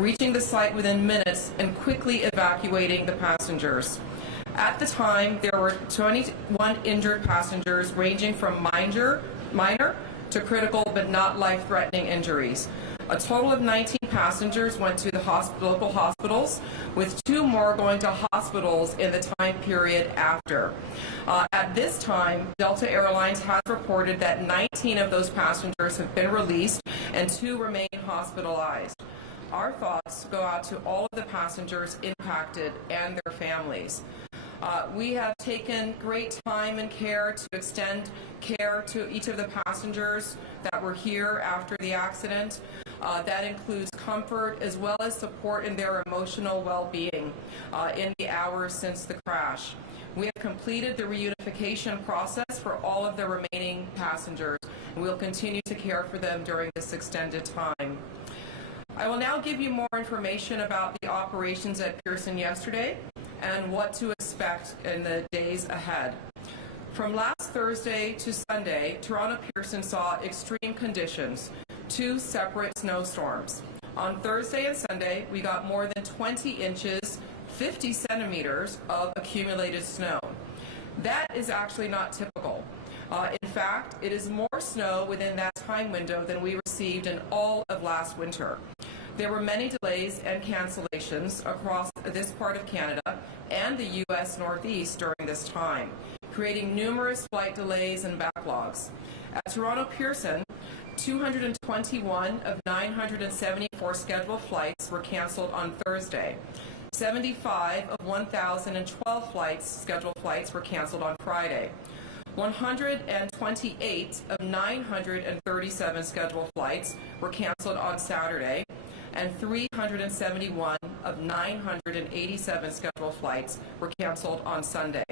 reaching the site within minutes and quickly evacuating the passengers. At the time, there were 21 injured passengers ranging from minor to critical but not life-threatening injuries. A total of 19 passengers went to the local hospitals, with 2 more going to hospitals in the time period after. At this time, Delta Airlines has reported that 19 of those passengers have been released and 2 remain hospitalized. Our thoughts go out to all of the passengers impacted and their families. We have taken great time and care to extend care to each of the passengers that were here after the accident. That includes comfort as well as support in their emotional well-being in the hours since the crash. We have completed the reunification process for all of the remaining passengers, and we'll continue to care for them during this extended time. I will now give you more information about the operations at Pearson yesterday and what to expect in the days ahead. From last Thursday to Sunday, Toronto Pearson saw extreme conditions, 2 separate snowstorms. On Thursday and Sunday, we got more than 20 inches, 50 centimeters of accumulated snow. That is actually not typical. In fact, it is more snow within that time window than we received in all of last winter. There were many delays and cancellations across this part of Canada and the U.S. Northeast during this time, creating numerous flight delays and backlogs. At Toronto Pearson, 221 of 974 scheduled flights were canceled on Thursday. 75 of 1,012 scheduled flights were canceled on Friday. 128 of 937 scheduled flights were canceled on Saturday, and 371 of 987 scheduled flights were canceled on Sunday.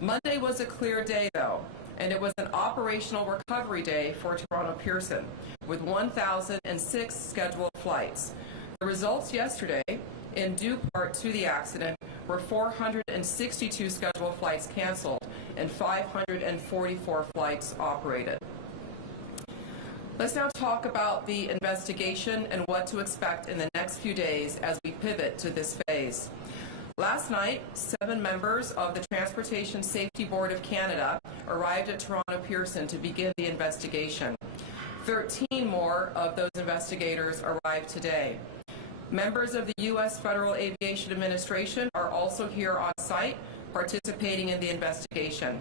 Monday was a clear day, though, and it was an operational recovery day for Toronto Pearson, with 1,006 scheduled flights. The results yesterday, in due part to the accident, were 462 scheduled flights canceled and 544 flights operated. Let's now talk about the investigation and what to expect in the next few days as we pivot to this phase. Last night, 7 members of the Transportation Safety Board of Canada arrived at Toronto Pearson to begin the investigation. 13 more of those investigators arrived today. Members of the U.S. Federal Aviation Administration are also here on site, participating in the investigation.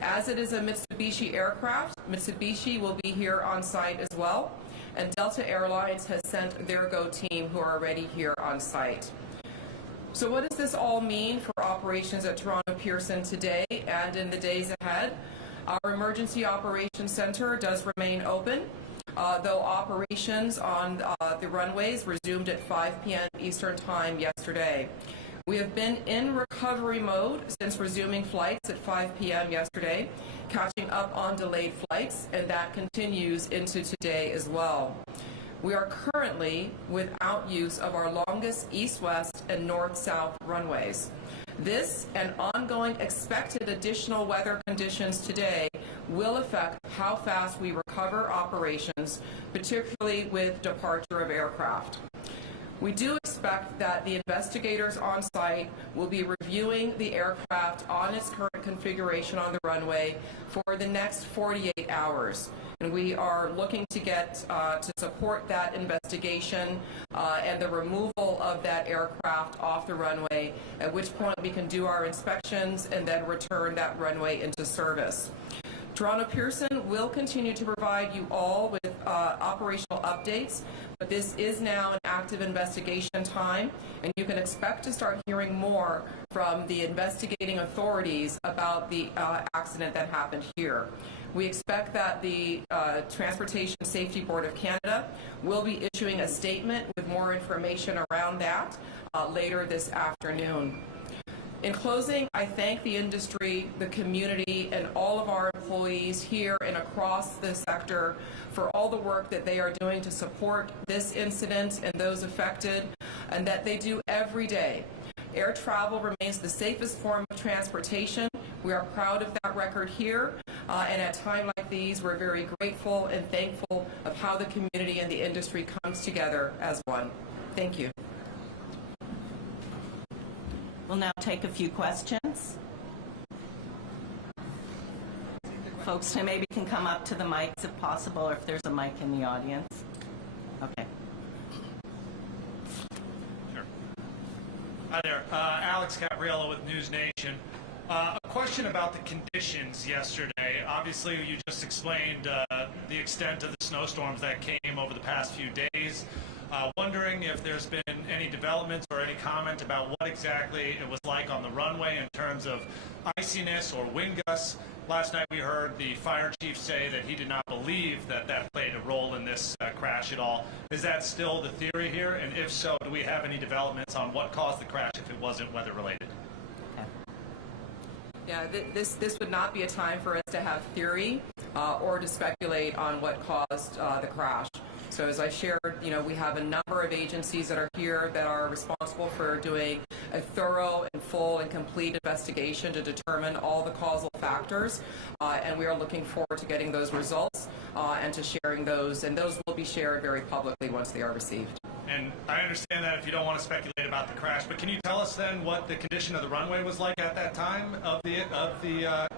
As it is a Mitsubishi aircraft, Mitsubishi will be here on site as well, and Delta Airlines has sent their GO team who are already here on site. So what does this all mean for operations at Toronto Pearson today and in the days ahead? Our Emergency Operations Center does remain open, though operations on the runways resumed at 5 p.m. Eastern Time yesterday. We have been in recovery mode since resuming flights at 5 p.m. yesterday, catching up on delayed flights, and that continues into today as well. We are currently without use of our longest east-west and north-south runways. This and ongoing expected additional weather conditions today will affect how fast we recover operations, particularly with departure of aircraft. We do expect that the investigators on site will be reviewing the aircraft on its current configuration on the runway for the next 48 hours. And we are looking to get to support that investigation and the removal of that aircraft off the runway, at which point we can do our inspections and then return that runway into service. Toronto Pearson will continue to provide you all with operational updates, but this is now an active investigation time, and you can expect to start hearing more from the investigating authorities about the accident that happened here. We expect that the Transportation Safety Board of Canada will be issuing a statement with more information around that later this afternoon. In closing, I thank the industry, the community, and all of our employees here and across the sector for all the work that they are doing to support this incident and those affected, and that they do every day. Air travel remains the safest form of transportation. We are proud of that record here, and at times like these, we're very grateful and thankful of how the community and the industry comes together as one. Thank you. We'll now take a few questions. Folks maybe can come up to the mics if possible, or if there's a mic in the audience. Okay. Sure. Hi there. Alex Capriello with News Nation. A question about the conditions yesterday. Obviously, you just explained the extent of the snowstorms that came over the past few days. Wondering if there's been any developments or any comment about what exactly it was like on the runway in terms of iciness or wind gusts. Last night we heard the fire chief say that he did not believe that that played a role in this crash at all. Is that still the theory here? And if so, do we have any developments on what caused the crash if it wasn't weather related? Yeah, this would not be a time for us to have theory or to speculate on what caused the crash. So as I shared, we have a number of agencies that are here that are responsible for doing a thorough and full and complete investigation to determine all the causal factors, and we are looking forward to getting those results and to sharing those, and those will be shared very publicly once they are received. And I understand that if you don't want to speculate about the crash, but can you tell us then what the condition of the runway was like at that time of the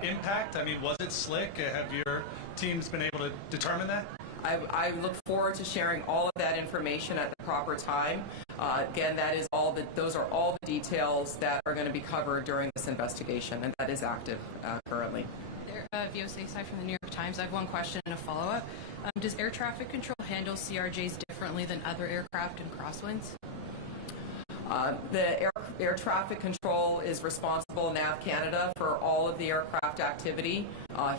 impact? I mean, was it slick? Have your teams been able to determine that? I look forward to sharing all of that information at the proper time. Again, those are all the details that are going to be covered during this investigation, and that is active currently. VOC Sai from the New York Times. I have one question and a follow-up. Does air traffic control handle CRJs differently than other aircraft in crosswinds? The air traffic control is responsible, NAV Canada, for all of the aircraft activity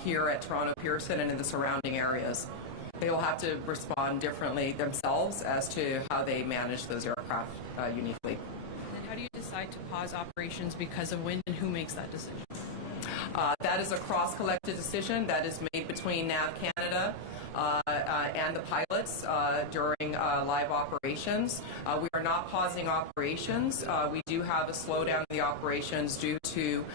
here at Toronto Pearson and in the surrounding areas. They will have to respond differently themselves as to how they manage those aircraft uniquely. And then how do you decide to pause operations because of wind, and who makes that decision? That is a cross-collected decision that is made between NAV Canada and the pilots during live operations. We are not pausing operations. We do have a slowdown in the operations due to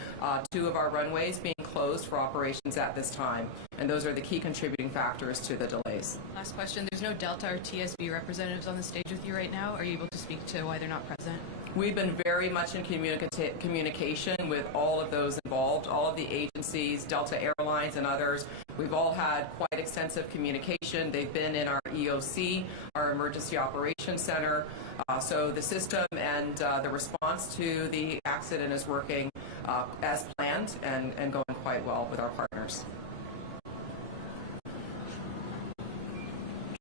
2 of our runways being closed for operations at this time, and those are the key contributing factors to the delays. Last question. There's no Delta or TSB representatives on the stage with you right now. Are you able to speak to why they're not present? We've been very much in communication with all of those involved, all of the agencies, Delta Airlines and others. We've all had quite extensive communication. They've been in our EOC, our Emergency Operations Center. So the system and the response to the accident is working as planned and going quite well with our partners.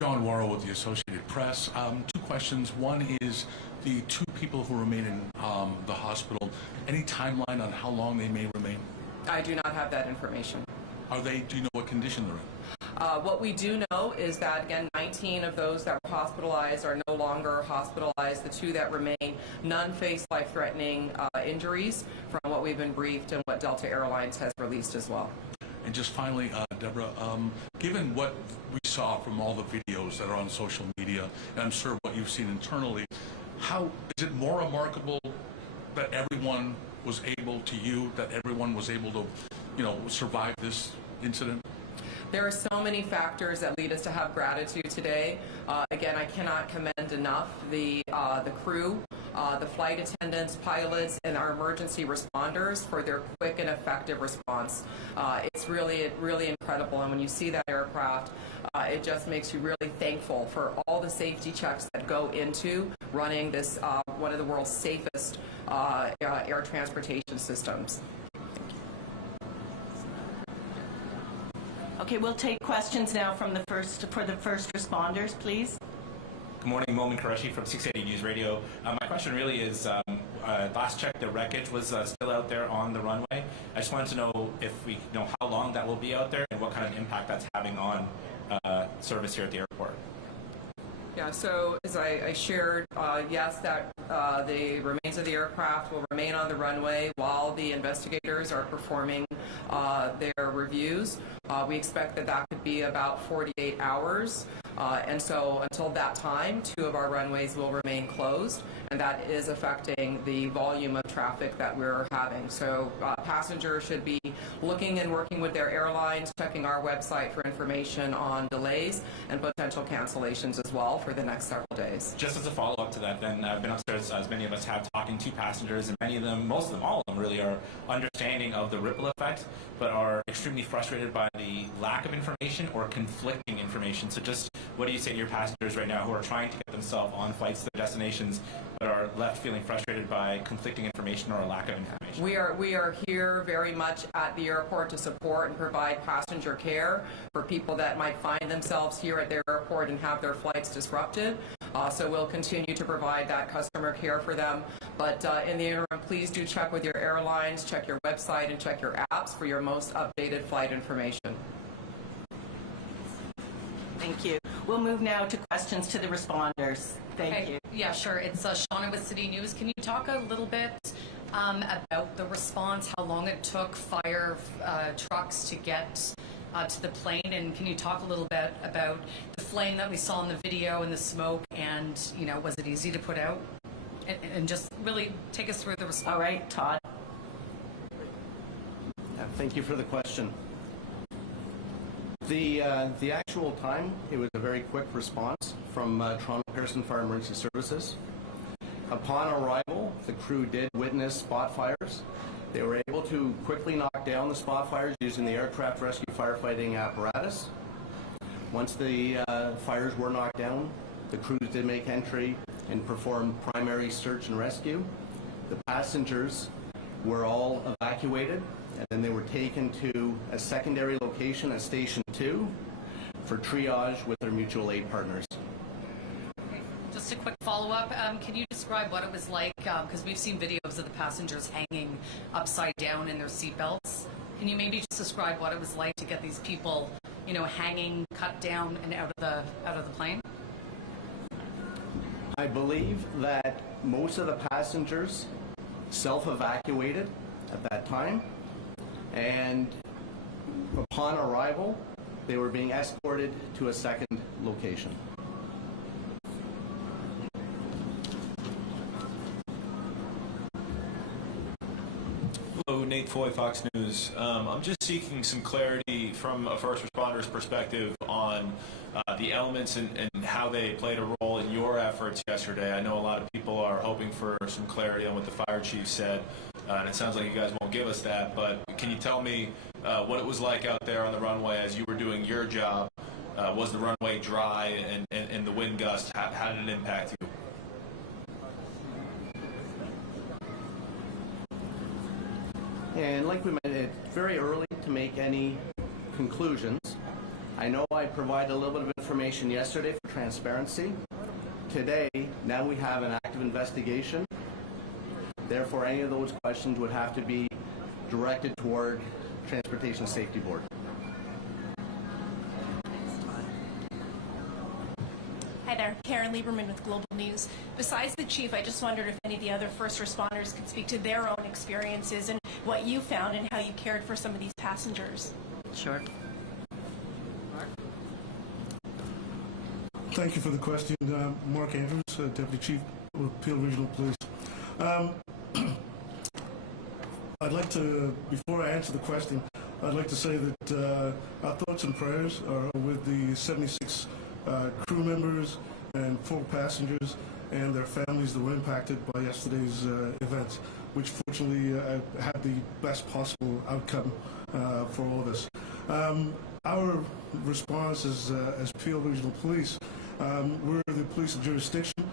John Worrell with the Associated Press. 2 questions. One is the 2 people who remain in the hospital. Any timeline on how long they may remain? I do not have that information. Do you know what condition they're in? What we do know is that, again, 19 of those that were hospitalized are no longer hospitalized. The 2 that remain, none face life-threatening injuries from what we've been briefed and what Delta Airlines has released as well. And just finally, Deborah, given what we saw from all the videos that are on social media, and I'm sure what you've seen internally, how is it more remarkable that everyone was able to survive this incident? There are so many factors that lead us to have gratitude today. Again, I cannot commend enough the crew, the flight attendants, pilots, and our emergency responders for their quick and effective response. It's really incredible, and when you see that aircraft, it just makes you really thankful for all the safety checks that go into running this one of the world's safest air transportation systems. Okay, we'll take questions now for the first responders, please. Good morning, Momin Qureshi from 680 News Radio. My question really is, last check, the wreckage was still out there on the runway. I just wanted to know if we know how long that will be out there and what kind of impact that's having on service here at the airport. Yeah, so as I shared, yes, that the remains of the aircraft will remain on the runway while the investigators are performing their reviews. We expect that could be about 48 hours. And so until that time, 2 of our runways will remain closed, and that is affecting the volume of traffic that we're having. So passengers should be looking and working with their airlines, checking our website for information on delays and potential cancellations as well for the next several days. Just as a follow-up to that, then, I've been upstairs, as many of us have, talking to passengers, and many of them, most of them, all of them really, are understanding of the ripple effect, but are extremely frustrated by the lack of information or conflicting information. So just what do you say to your passengers right now who are trying to get themselves on flights to their destinations, but are left feeling frustrated by conflicting information or a lack of information? We are here very much at the airport to support and provide passenger care for people that might find themselves here at the airport and have their flights disrupted. So we'll continue to provide that customer care for them. But in the interim, please do check with your airlines, check your website, and check your apps for your most updated flight information. Thank you. We'll move now to questions to the responders. Thank you. Yeah, sure. It's Shauna with City News. Can you talk a little bit about the response, how long it took fire trucks to get to the plane, and can you talk a little bit about the flame that we saw in the video and the smoke, and was it easy to put out? And just really take us through the response. All right, Todd. Thank you for the question. The actual time, it was a very quick response from Toronto Pearson Fire Emergency Services. Upon arrival, the crew did witness spot fires. They were able to quickly knock down the spot fires using the aircraft rescue firefighting apparatus. Once the fires were knocked down, the crews did make entry and perform primary search and rescue. The passengers were all evacuated, and then they were taken to a secondary location at Station 2 for triage with their mutual aid partners. Just a quick follow-up. Can you describe what it was like? Because we've seen videos of the passengers hanging upside down in their seatbelts. Can you maybe just describe what it was like to get these people, hanging, cut down, and out of the plane? I believe that most of the passengers self-evacuated at that time, and upon arrival, they were being escorted to a second location. Hello, Nate Foy, Fox News. I'm just seeking some clarity from a first responder's perspective on the elements and how they played a role in your efforts yesterday. I know a lot of people are hoping for some clarity on what the fire chief said, and it sounds like you guys won't give us that, but can you tell me what it was like out there on the runway as you were doing your job? Was the runway dry, and the wind gust, how did it impact you? And like we mentioned, it's very early to make any conclusions. I know I provided a little bit of information yesterday for transparency. Today, now we have an active investigation. Therefore, any of those questions would have to be directed toward Transportation Safety Board. Hi there, Karen Lieberman with Global News. Besides the chief, I just wondered if any of the other first responders could speak to their own experiences and what you found and how you cared for some of these passengers. Sure. Thank you for the question. Mark Andrews, Deputy Chief of Peel Regional Police. I'd like to, before I answer the question, I'd like to say that our thoughts and prayers are with the 76 crew members and 4 passengers and their families that were impacted by yesterday's events, which fortunately had the best possible outcome for all of us. Our response as Peel Regional Police, we're the police of jurisdiction.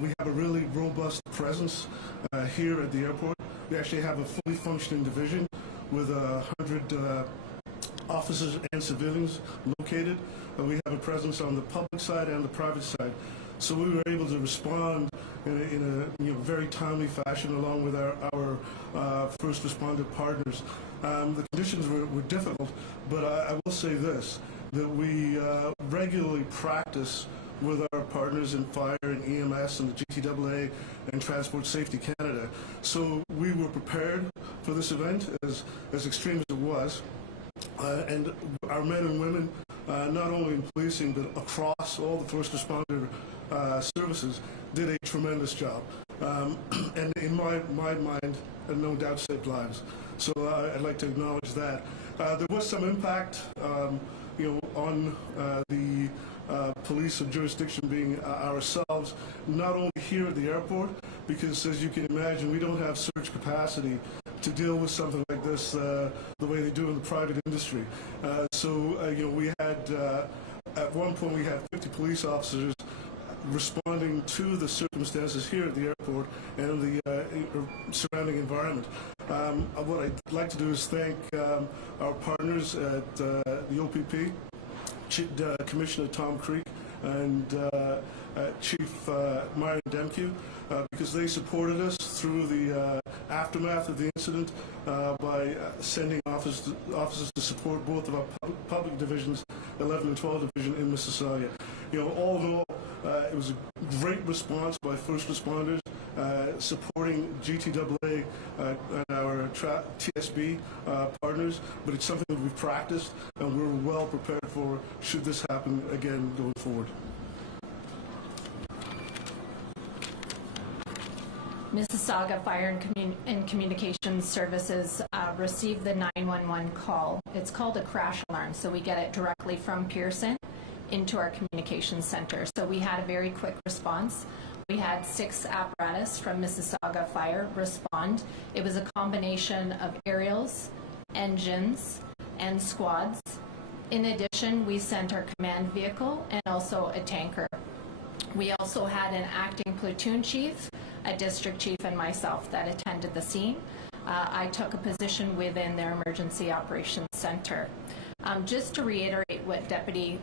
We have a really robust presence here at the airport. We actually have a fully functioning division with 100 officers and civilians located. We have a presence on the public side and the private side. So we were able to respond in a very timely fashion along with our first responder partners. The conditions were difficult, but I will say this, that we regularly practice with our partners in fire and EMS and the GTAA and Transport Safety Canada. So we were prepared for this event, as extreme as it was. And our men and women, not only in policing but across all the first responder services, did a tremendous job. And in my mind, no doubt saved lives. So I'd like to acknowledge that. There was some impact, on the police of jurisdiction being ourselves, not only here at the airport, because as you can imagine, we don't have surge capacity to deal with something like this the way they do in the private industry. We had, at one point, we had 50 police officers responding to the circumstances here at the airport and the surrounding environment. What I'd like to do is thank our partners at the OPP, Commissioner Tom Creek and Chief Marion Demke, because they supported us through the aftermath of the incident by sending officers to support both of our public divisions, 11 and 12 Division in Mississauga. All in all, it was a great response by first responders supporting GTAA and our TSB partners, but it's something that we've practiced and we're well prepared for should this happen again going forward. Mississauga Fire and Communications Services received the 911 call. It's called a crash alarm, so we get it directly from Pearson into our communications center. So we had a very quick response. We had 6 apparatus from Mississauga Fire respond. It was a combination of aerials, engines, and squads. In addition, we sent our command vehicle and also a tanker. We also had an acting platoon chief, a district chief, and myself that attended the scene. I took a position within their emergency operations center. Just to reiterate what Deputy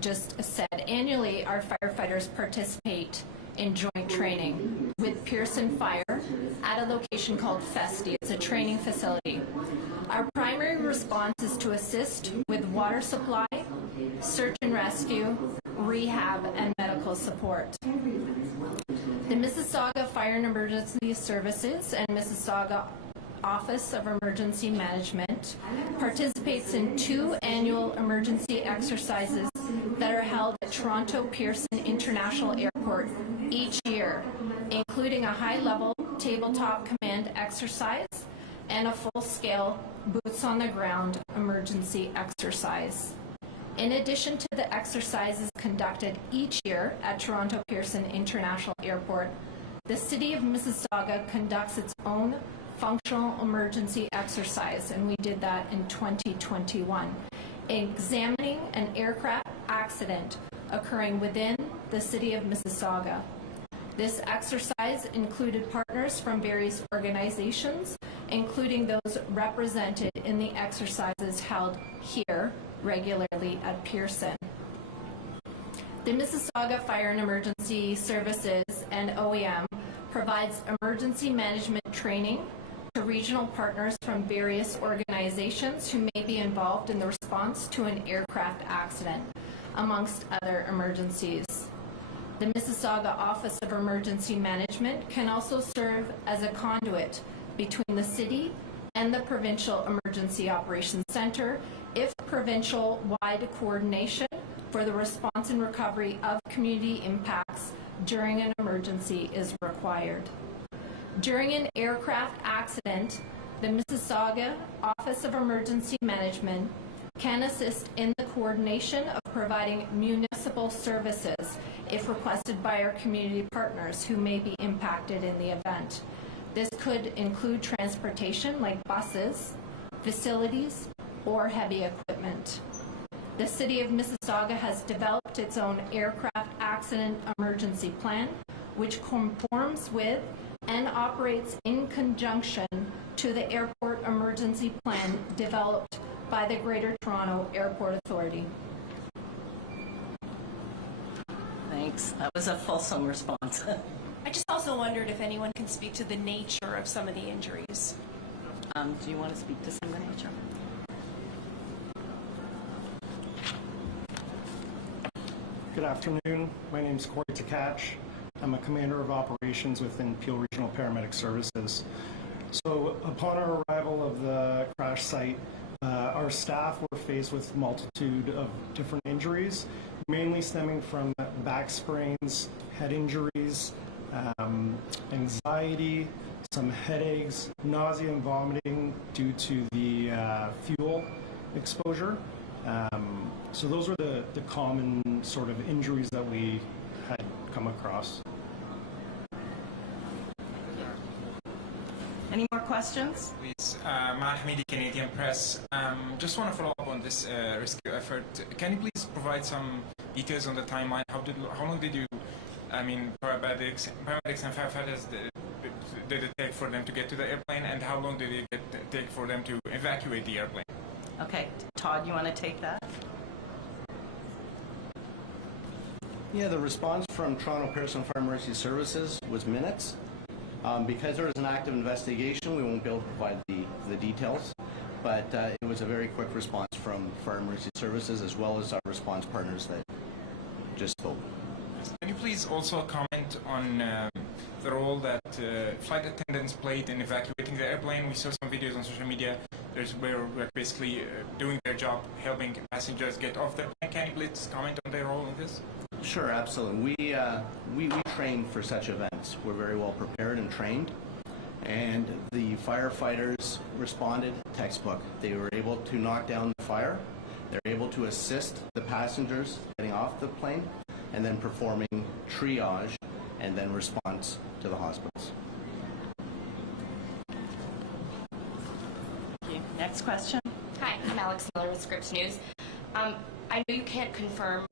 just said, annually our firefighters participate in joint training with Pearson Fire at a location called Festi. It's a training facility. Our primary response is to assist with water supply, search and rescue, rehab, and medical support. The Mississauga Fire and Emergency Services and Mississauga Office of Emergency Management participates in 2 annual emergency exercises that are held at Toronto Pearson International Airport each year, including a high-level tabletop command exercise and a full-scale boots-on-the-ground emergency exercise. In addition to the exercises conducted each year at Toronto Pearson International Airport, the City of Mississauga conducts its own functional emergency exercise, and we did that in 2021, examining an aircraft accident occurring within the City of Mississauga. This exercise included partners from various organizations, including those represented in the exercises held here regularly at Pearson. The Mississauga Fire and Emergency Services and OEM provides emergency management training to regional partners from various organizations who may be involved in the response to an aircraft accident, amongst other emergencies. The Mississauga Office of Emergency Management can also serve as a conduit between the city and the Provincial Emergency Operations Center if provincial-wide coordination for the response and recovery of community impacts during an emergency is required. During an aircraft accident, the Mississauga Office of Emergency Management can assist in the coordination of providing municipal services if requested by our community partners who may be impacted in the event. This could include transportation like buses, facilities, or heavy equipment. The City of Mississauga has developed its own aircraft accident emergency plan, which conforms with and operates in conjunction to the airport emergency plan developed by the Greater Toronto Airport Authority. Thanks. That was a fulsome response. I just also wondered if anyone can speak to the nature of some of the injuries. Do you want to speak to some of the nature? Good afternoon. My name is Corey Tkach. I'm a commander of operations within Peel Regional Paramedic Services. So upon our arrival of the crash site, our staff were faced with a multitude of different injuries, mainly stemming from back sprains, head injuries, anxiety, some headaches, nausea and vomiting due to the fuel exposure. So those were the common sort of injuries that we had come across. Any more questions? Please, Matt Hamidi, Canadian Press. Just want to follow up on this rescue effort. Can you please provide some details on the timeline? How long did you, paramedics and firefighters did it take for them to get to the airplane, and how long did it take for them to evacuate the airplane? Okay, Todd, you want to take that? Yeah, the response from Toronto Pearson Fire Emergency Services was minutes. Because there is an active investigation, we won't be able to provide the details, but it was a very quick response from Fire Emergency Services as well as our response partners that just spoke. Can you please also comment on the role that flight attendants played in evacuating the airplane? We saw some videos on social media where we're basically doing their job, helping passengers get off the plane. Can you please comment on their role in this? Sure, absolutely. We train for such events. We're very well prepared and trained. And the firefighters responded textbook. They were able to knock down the fire. They're able to assist the passengers getting off the plane and then performing triage and then response to the hospitals. Thank you. Next question. Hi, I'm Alex Miller with Scripps News. I know you can't confirm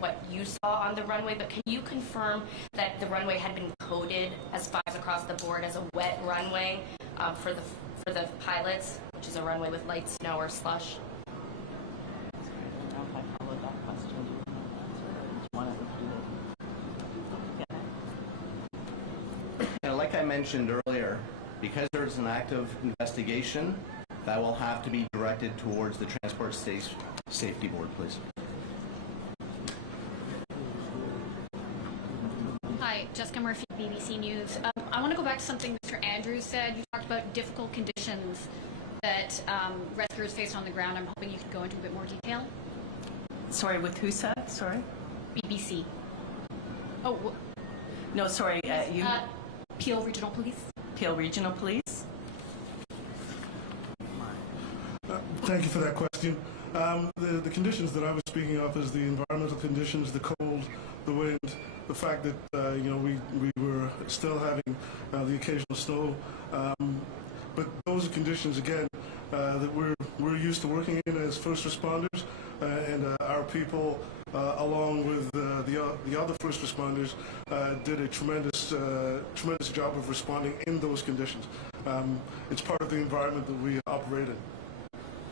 what you saw on the runway, but can you confirm that the runway had been coded as far as across the board as a wet runway for the pilots, which is a runway with light snow or slush? I don't know if I followed that question. One of them. And like I mentioned earlier, because there's an active investigation, that will have to be directed towards the Transport Safety Board, please. Hi, Jessica Murphy, BBC News. I want to go back to something Mr. Andrews said. You talked about difficult conditions that rescuers faced on the ground. I'm hoping you could go into a bit more detail. Sorry, with who said? Sorry? BBC. Oh, no, sorry. You. Peel Regional Police. Peel Regional Police. Thank you for that question. The conditions that I was speaking of is the environmental conditions, the cold, the wind, the fact that we were still having the occasional snow. But those are conditions again that we're used to working in as first responders, and our people, along with the other first responders, did a tremendous job of responding in those conditions. It's part of the environment that we operate in.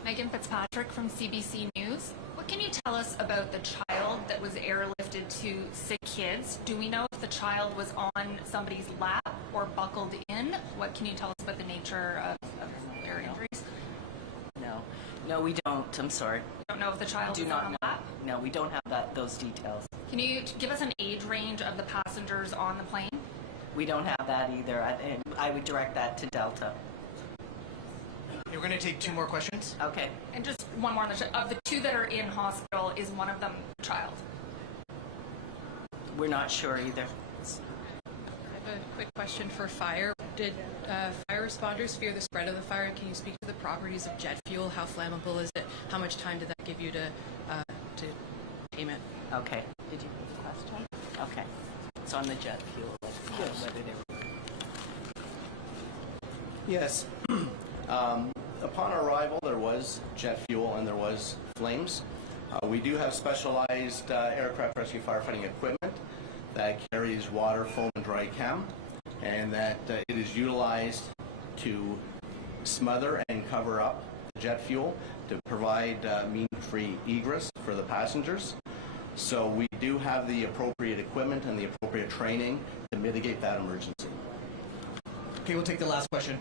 Megan Fitzpatrick from CBC News. What can you tell us about the child that was airlifted to sick kids? Do we know if the child was on somebody's lap or buckled in? What can you tell us about the nature of their injuries? No, we don't. I'm sorry. Don't know if the child was on a lap? No, we don't have those details. Can you give us an age range of the passengers on the plane? We don't have that either. I would direct that to Delta. We're going to take two more questions. Okay. And just one more. Of the two that are in hospital, is one of them a child? We're not sure either. I have a quick question for fire. Did fire responders fear the spread of the fire? And can you speak to the properties of jet fuel? How flammable is it? How much time did that give you to tame it? Okay. Did you have a question? Okay. It's on the jet fuel. Yes. Upon arrival, there was jet fuel and there was flames. We do have specialized aircraft rescue firefighting equipment that carries water, foam, and dry cam, and that it is utilized to smother and cover up the jet fuel to provide mean-free egress for the passengers. So we do have the appropriate equipment and the appropriate training to mitigate that emergency. Okay, we'll take the last question.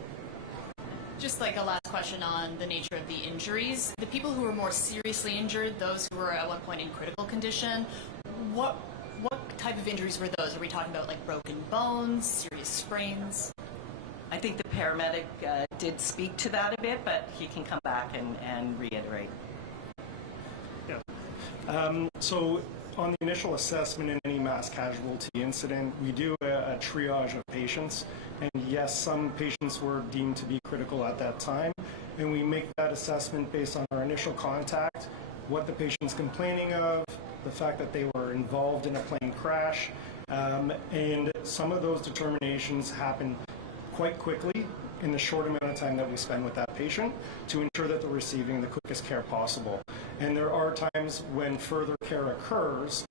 Just like a last question on the nature of the injuries. The people who were more seriously injured, those who were at one point in critical condition, what type of injuries were those? Are we talking about like broken bones, serious sprains? I think the paramedic did speak to that a bit, but he can come back and reiterate. Yeah. So on the initial assessment in any mass casualty incident, we do a triage of patients. And yes, some patients were deemed to be critical at that time. And we make that assessment based on our initial contact, what the patient's complaining of, the fact that they were involved in a plane crash. And some of those determinations happen quite quickly in the short amount of time that we spend with that patient to ensure that they're receiving the quickest care possible. And there are times when further care occurs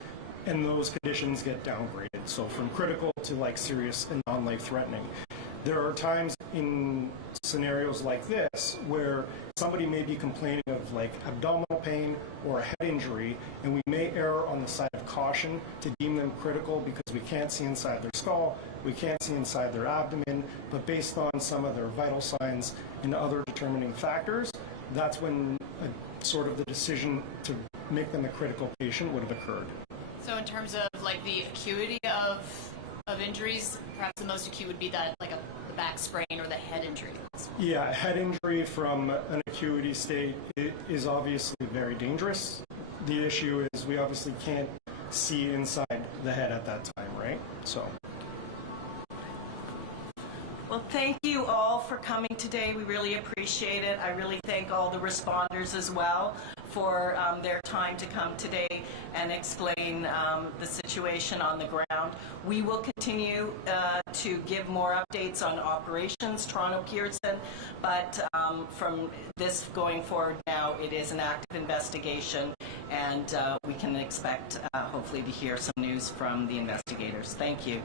and those conditions get downgraded. So from critical to like serious and non-life threatening. There are times in scenarios like this where somebody may be complaining of like abdominal pain or a head injury, and we may err on the side of caution to deem them critical because we can't see inside their skull, we can't see inside their abdomen, but based on some of their vital signs and other determining factors, that's when sort of the decision to make them a critical patient would have occurred. So in terms of like the acuity of injuries, perhaps the most acute would be that like the back sprain or the head injury. Yeah, head injury from an acuity state is obviously very dangerous. The issue is we obviously can't see inside the head at that time, right? So. Well, thank you all for coming today. We really appreciate it. I really thank all the responders as well for their time to come today and explain the situation on the ground. We will continue to give more updates on operations, Toronto Pearson, but from this going forward now, it is an active investigation, and we can expect hopefully to hear some news from the investigators. Thank you.